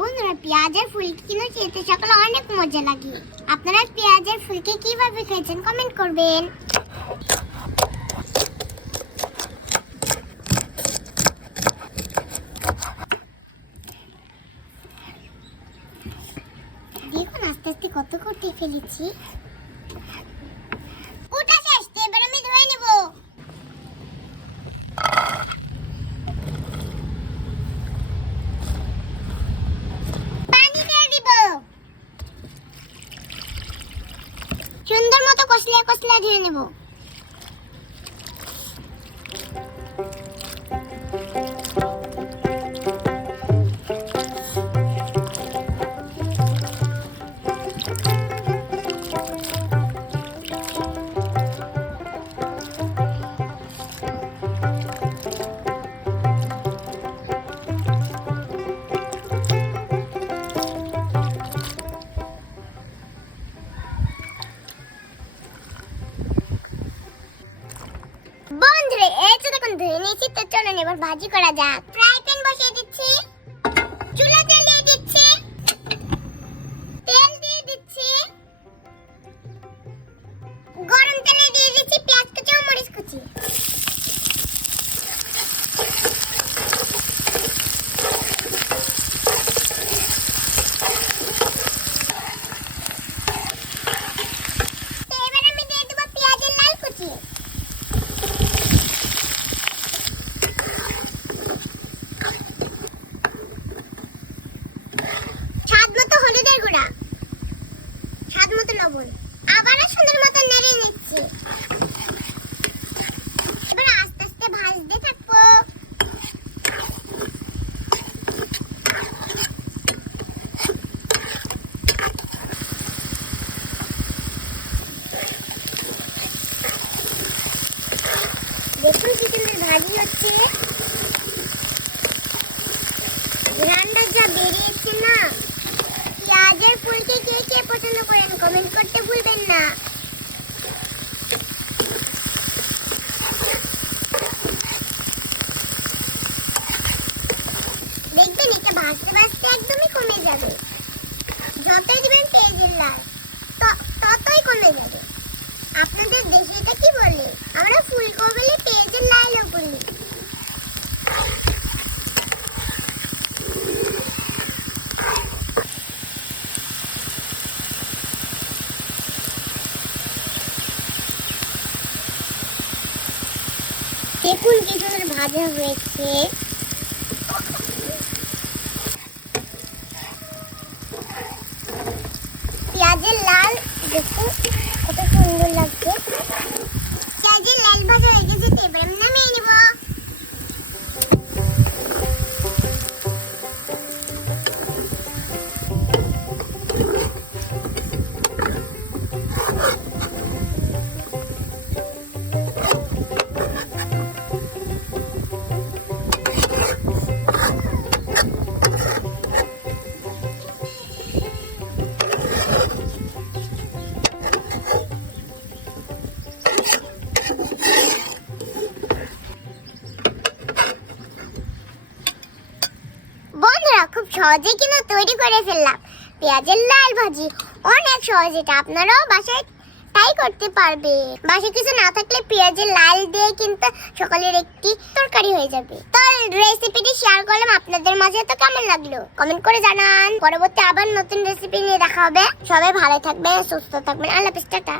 বন্ধুরা, পেঁয়াজের ফুলকি কিন্তু খেতে সকালে অনেক মজা লাগে। আপনারা পেঁয়াজের ফুলকি কিভাবে খেয়েছেন কমেন্ট করবেন। দেখুন আস্তে আস্তে কত করতে ফেলেছি। ওটা শেষ, এবার আমি ধুয়ে নেব। সুন্দর মতো কষলে কষলে ধুয়ে নেব। বন্ধুরা, এই তো দেখুন ধুয়ে নিয়েছি। তো চলুন এবার ভাজি করা যাক। ফ্রাই প্যান বসিয়ে দিচ্ছি, চুলা জ্বালিয়ে দিচ্ছি, তেল দিয়ে দিচ্ছি, গরম তেলে দিয়ে দিচ্ছি পেঁয়াজ কুচি ও মরিচ কুচি। এবার আমি দিয়ে দেব পেঁয়াজের লাল কুচি, হলুদের গুঁড়া, স্বাদ মতো লবণ। আবারও সুন্দর মতো নেড়ে নিচ্ছি। এবার আস্তে আস্তে ভাজতে থাকবো। দেখুন কি সুন্দর ভাজি হচ্ছে। রান্না যা বেরিয়েছে না। পেঁয়াজের ফুলকি কে কে পছন্দ করেন কমেন্ট করতে ভুলবেন না। দেখবেন এটা ভাজতে ভাজতে একদমই কমে যাবে। যতই দিবেন পেঁয়াজের লাল ততই কমে যাবে। আপনাদের দেশে এটা কি বলে? আমরা ফুলকো বলে, পেঁয়াজের লালও বলি। দেখুন কি সুন্দর ভাজা হয়েছে। পেঁয়াজের লাল দেখুন কত সুন্দর লাগছে। পেঁয়াজের লাল ভাজা হয়ে গেছে। এবার আমি নামিয়ে নেব। বন্ধুরা, খুব সহজেই কিন্তু তৈরি করে ফেললাম পেঁয়াজের লাল ভাজি। অনেক সহজ, এটা আপনারাও বাসায় ট্রাই করতে পারবে। বাসায় কিছু না থাকলে পেঁয়াজের লাল দিয়ে কিন্তু সকালের একটি তরকারি হয়ে যাবে। তো রেসিপিটি শেয়ার করলাম আপনাদের মাঝে। তো কেমন লাগলো কমেন্ট করে জানান। পরবর্তী আবার নতুন রেসিপি নিয়ে দেখা হবে। সবাই ভালো থাকবেন, সুস্থ থাকবেন। আল্লাহ হাফেজ, টাটা।